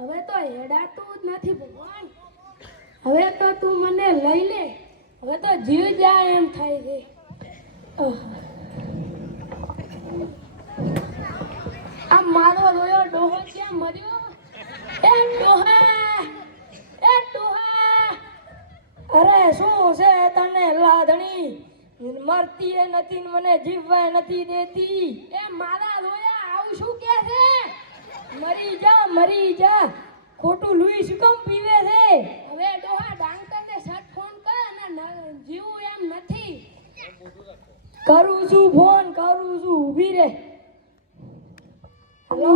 હવે તો હેડાતું જ નથી ભગવાન. હવે તો તું મને લઈ લે. હવે તો જીવ જાય એમ થાય છે. આ મારો રોયો ડોહો ક્યાં મર્યો? એ ડોહા, એ ડોહા, અરે શું છે તને લાદણી? મરતી એ નથી ને મને જીવવા નથી દેતી. એ મારા રોયા આવું શું કે છે? મરી જા. ખોટું લુઈ શું કેમ પીવે છે? હવે ડોહા ડાંગરને સટ ફોન કર અને જીવું એમ નથી. કરું છું ફોન, ઊભી રે. હેલો,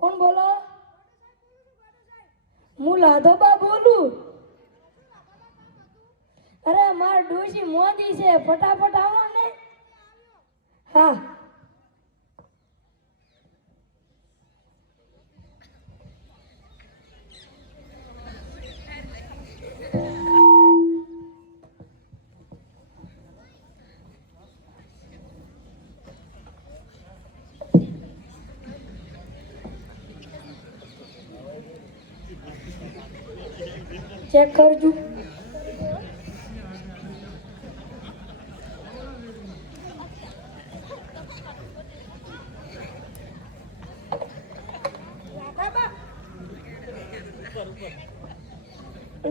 કોણ બોલો? હું લાધોબા બોલું. અરે માર ડોશી મોદી છે, ફટાફટ આવો ને. હા, ચેક કરજો.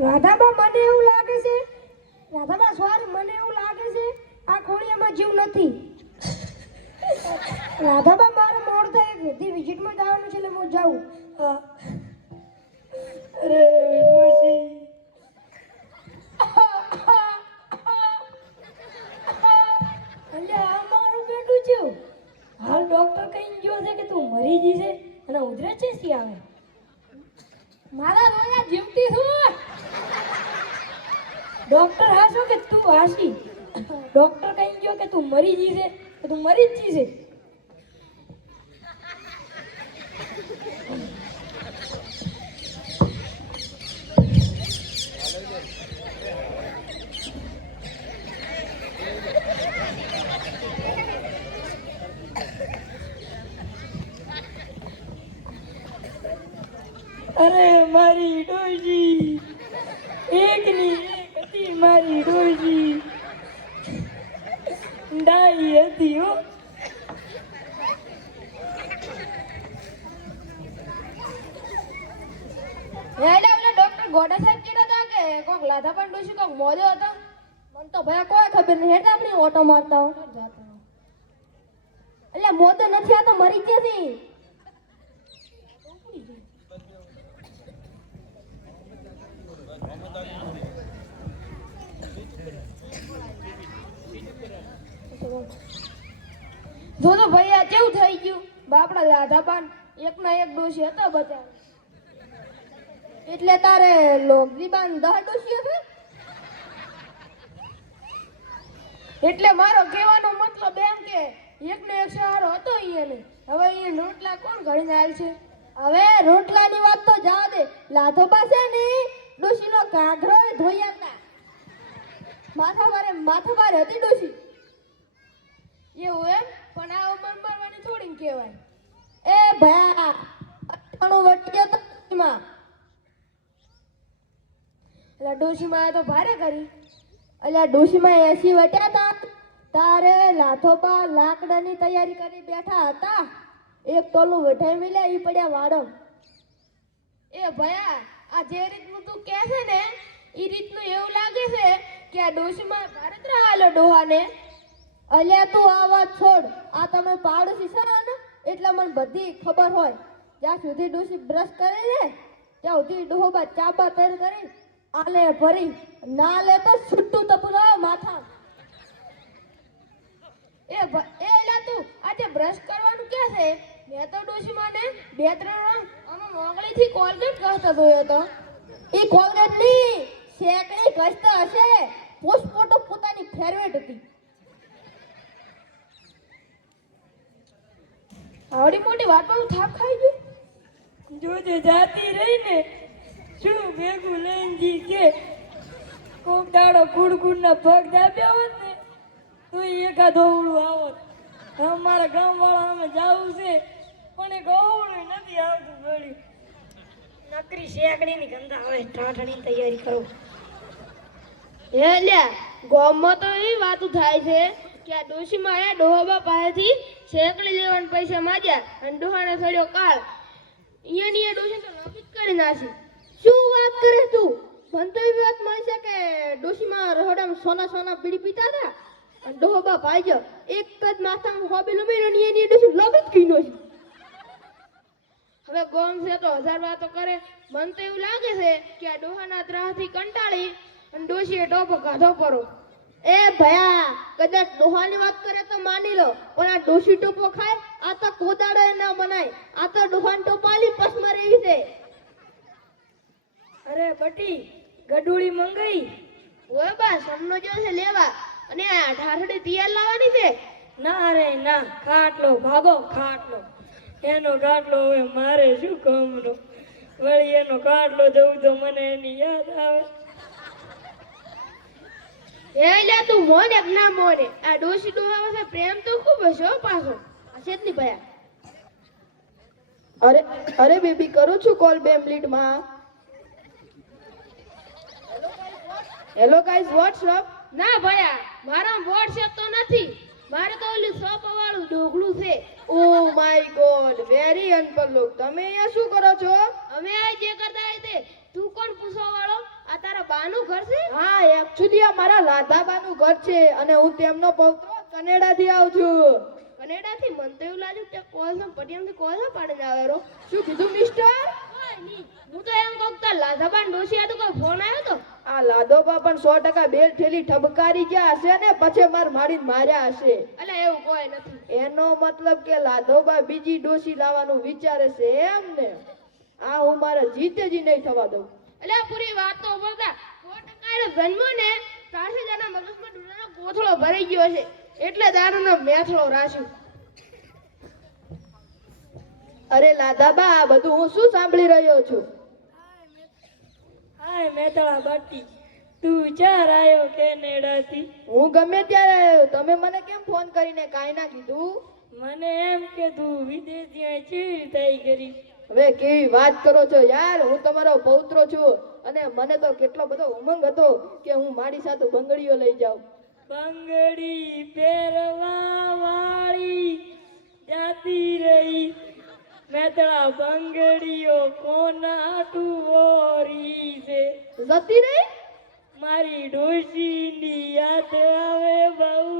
રાધાબા મને એવું લાગે છે, રાધાબા સોરી મને એવું લાગે છે આ ખોડિયામાં જીવ નથી. રાધાબા મારે મોડ થાય, એક વિધિ વિઝિટમાં જવાનું છે એટલે હું જાઉં. હા. અરે ડોશી, અલ્યા આ મારું બેટું છે. હાલ ડોક્ટર કહીને ગયો છે કે તું મરી ગઈ છે અને ઉધરે છે સી આવે. મારા રોયા જીવતી છું. ડોક્ટર હાસો કે તું હાસી? ડોક્ટર કહીને ગયો કે તું મરી ગઈ છે, કે તું મરી જ ગઈ છે. અરે મારી ડોશી, એકની એક હતી મારી ડોશી, ડાઈ હતી હો. ડોક્ટર ગોડા સાહેબ કીધા હતા કે કોક લાધા પણ ડોશી કોક મોજો હતો. મને તો ભયા કોઈ ખબર નહીં. હેઠ આપણી ઓટો મારતા હો. એટલે મોતો નથી, આ તો મરી જતી. જો તો ભાઈ આ કેવું થઈ ગયું. બાપડા રાધાપાન એકના એક ડોશી હતો બધા. એટલે તારે લોકજીબાન 10 ડોશી હશે. એટલે મારો કહેવાનો મતલબ એમ કે એકનો એક સહારો હતો એને. હવે એ રોટલા કોણ ઘડીને આલ છે? હવે રોટલાની વાત તો જા દે. લાધોબા છે ને ડોશીનો ઘાઘરો ધોઈ આવતા. માથા ભારે હતી ડોશી. એવું એમ? પણ આ ઉંમર મરવાની થોડી કહેવાય. એ ભયા 98 વટ્યો તો ડોશીમાં. એટલે ડોશીમાં તો ભારે કરી. એટલે ડોશીમાં 80 વટ્યા હતા. તારે લાથોબા લાકડાની તૈયારી કરી બેઠા હતા. એક ટોલું વઢાઈ મિલે ઈ પડ્યા વાડમ. એ ભયા આ જે રીતનું તું કહે છે ને ઈ રીતનું એવું લાગે છે કે આ ડોશીમાં ભારત રહેલો ડોહાને. અલ્યા તું આ વાત છોડ. આ તમે પાડોશી છો ને એટલે મને બધી ખબર હોય. જ્યાં સુધી ડોશી બ્રશ કરે ને ત્યાં સુધી ડોહોબા ચાબા તૈયાર કરી આલે ભરી ના લે તો છૂટું તપુરા માથા. એલા તું આજે બ્રશ કરવાનું કે છે? મેં તો ડોશી મને 2-3 આમાં મોગળીથી કોલગેટ ઘસતો જોયો તો. એ કોલગેટ ની શેકડી ઘસતો હશે. પોસ્ટમોટો પોતાની ફેરવેટ હતી. આવડી મોટી વાતમાં થાપ ખાઈ ગયું. જોજે જાતી રહી ને શું ભેગું લઈને જી કે કોક દાડો કુડકુડના પગ દાબ્યા હોત ને તો એકાદ ઓવડું આવત. અમારા ગામવાળા અમે જાવું છે પણ એક ઓવડું નથી આવતું ગળ્યું. નકરી શેકડીની ગંધા આવે ઠાઠણી તૈયારી કરો. હે લ્યા ગામમાં તો એવી વાતો થાય છે કે આ ડોશીમાં આયા ડોહાબા પાસેથી શેકડી લેવાના પૈસા માંગ્યા અને ડોહાને થયો કાળ ઈયાની એ ડોશી તો લોભી જ કરી નાખી. શું વાત કરે તું? મને તો એવી વાત મળી છે કે ડોશીમાં રહોડામાં સોના સોના બીડી પીતા હતા અને ડોહાબા ભાઈ ગયો એક જ માથામાં હોબેલું મેળ્યો ને એની ડોશી લોભી જ કીનો છે. હવે ગોમ છે તો હજાર વાતો કરે. મને તો એવું લાગે છે કે આ ડોહાના ત્રાસથી કંટાળી અને ડોશીએ ટોપો કાઢો કરો. એ ભયા કદાચ ડોહાની વાત કરે તો માની લો પણ આ ડોશી ટોપો ખાય આ તો કોદાડો ના બનાય. આ તો ડોહાન ટોપાલી પસમર એવી છે. અરે બટી ગડુળી મંગાઈ. ઓય બા સમનો જો છે લેવા અને આ ઠાઠડી તૈયાર લાવવાની છે. ના રે ના, ખાટલો ભાગો ખાટલો. એનો ખાટલો હવે મારે શું કામનો? વળી એનો ખાટલો જોઉં તો મને એની યાદ આવે. એ લે તું મોને કે ના મોને આ ડોશી ડોહા વચ્ચે પ્રેમ તો ખૂબ હશે હો પાછો. હશે જ નહીં ભયા. અરે અરે બેબી કરું છું કોલ 2 મિનિટમાં. Hello guys WhatsApp. ના ભયા મારા વોટ્સએપ તો નથી. મારે તો ઓલું શોપ વાળું ડોગલું છે. ઓ માય ગોડ વેરી અનપલુક. તમે અહીંયા શું કરો છો? અમે આ જે કરતા આઈ તે. તું કોણ પૂછવા વાળો? આ તારા બાનું ઘર છે? હા એક્ચ્યુઅલી આ મારા લાધાબાનું ઘર છે અને હું તેમનો પૌત્ર કનેડાથી આવું છું. કનેડાથી? મને તો એવું લાગ્યું કે કોલનો પટિયામાંથી કોલ પાડીને આવેરો. શું કીધું મિસ્ટર? હું તો એમ કહું કે લાધાબાન ડોશી આ તો કોઈ ફોન આવ્યો તો? આ લાદોબા પણ 100% બેલ ઠેલી ઠબકારી ગયા હશે ને પછી મારીને માર્યા હશે. એટલે એવું કોઈ નથી. એનો મતલબ કે લાદોબા બીજી ડોશી લાવવાનું વિચારે છે એમ ને? આ હું મારા જીતેજી નહીં થવા દઉં. એટલે આ પૂરી વાત તો બોલતા 100% જન્મો ને ત્યારથી જ આના મગજમાં ડુડાનો કોથળો ભરાઈ ગયો છે એટલે દારૂનો મેથળો રાખ્યો. અરે લાદાબા આ બધું હું શું સાંભળી રહ્યો છું? હાય મેતળા બાટી, તું ચાર આવ્યો કેનેડાથી? હું ગમે ત્યારે આવ્યો. તમે મને કેમ ફોન કરીને કાંઈ ના કીધું? મને એમ કે તું વિદેશી ચીડ થઈ કરી. હવે કેવી વાત કરો છો યાર? હું તમારો પૌત્ર છું અને મને તો કેટલો બધો ઉમંગ હતો કે હું મારી સાથે બંગડીઓ લઈ જાઉં. બંગડી પહેરવા વાળી જાતી રહી મેતળા બંગડીઓ કોના ટુવોરી છે? જતી રહી? મારી ડોશીની યાદ આવે બહુ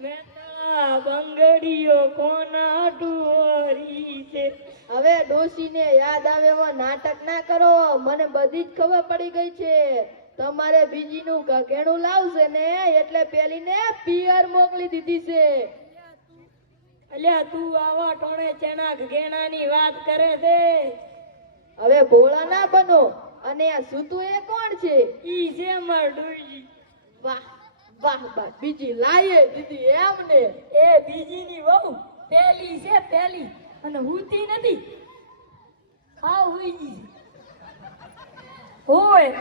મેતળા બંગડીઓ કોના ટુવોરી છે? હવે ડોશીને યાદ આવે એવો નાટક ના કરો. મને બધી જ ખબર પડી ગઈ છે. તમારે બીજીનું ઘેણું લાવશે ને એટલે પેલીને પિયર મોકલી દીધી છે. અલ્યા તું આવા ટોણે ચણા ઘેણાની વાત કરે છે? હવે ભોળા ના બનો. અને આ સુતુ એ કોણ છે? ઈ છે માર ડોશી. વાહ વાહ વાહ બીજી લાયે દીધી એમ ને? એ બીજીની વહુ પેલી છે પેલી અને હુતી નથી. હા હુઈ ગઈ હોય.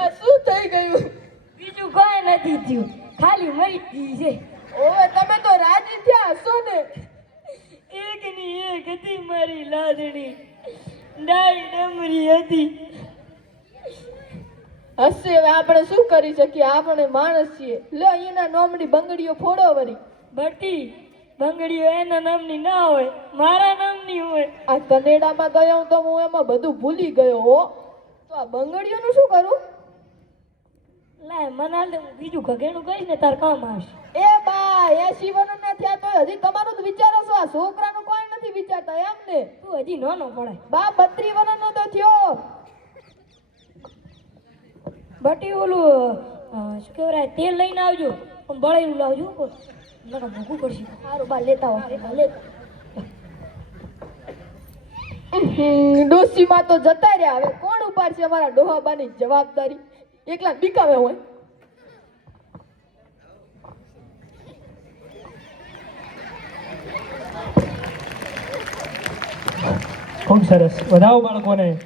આ શું થઈ ગયું? બીજું કોઈ નથી થયું, ખાલી મરી ગઈ છે. ઓવે તમે તો રાજી થયા હશો ને? એકની એક હતી મારી લાદણી, ડાઈ ડમરી હતી. હશે હવે આપણે શું કરી શકીએ? આપણે માણસ છીએ. લે અહીંના નોમની બંગડીઓ ફોડો વળી. બટી બંગડીઓ એના નામની ના હોય, મારા નામની હોય. આ કનેડામાં ગયો તો હું એમાં બધું ભૂલી ગયો હો. તો આ બંગડીઓનું શું કરું? લાય મનાલ દે, હું બીજું ઘગેણું કહીશ ને તાર કામ આવશે. એ બા 80 વર્ષના થયા તો હજી તમારું જ વિચારો છો? આ છોકરાનું કોઈ નથી વિચારતા એમ ને? તું હજી નાનો પડાય. બા 32 વર્ષનો તો થયો. બટી ઓલું શું કહેવાય તેલ લઈને આવજો પણ બળેલું લાવજો. નકા ભૂખું પડશે. સારું બા લેતા હો લેતા. ડોશીમાં તો જતા રહ્યા. હવે કોણ ઉપાડશે અમારા ડોહાબાની જવાબદારી? એકલા બીકાવે હોય. ખૂબ સરસ. વધાવો બાળકોને.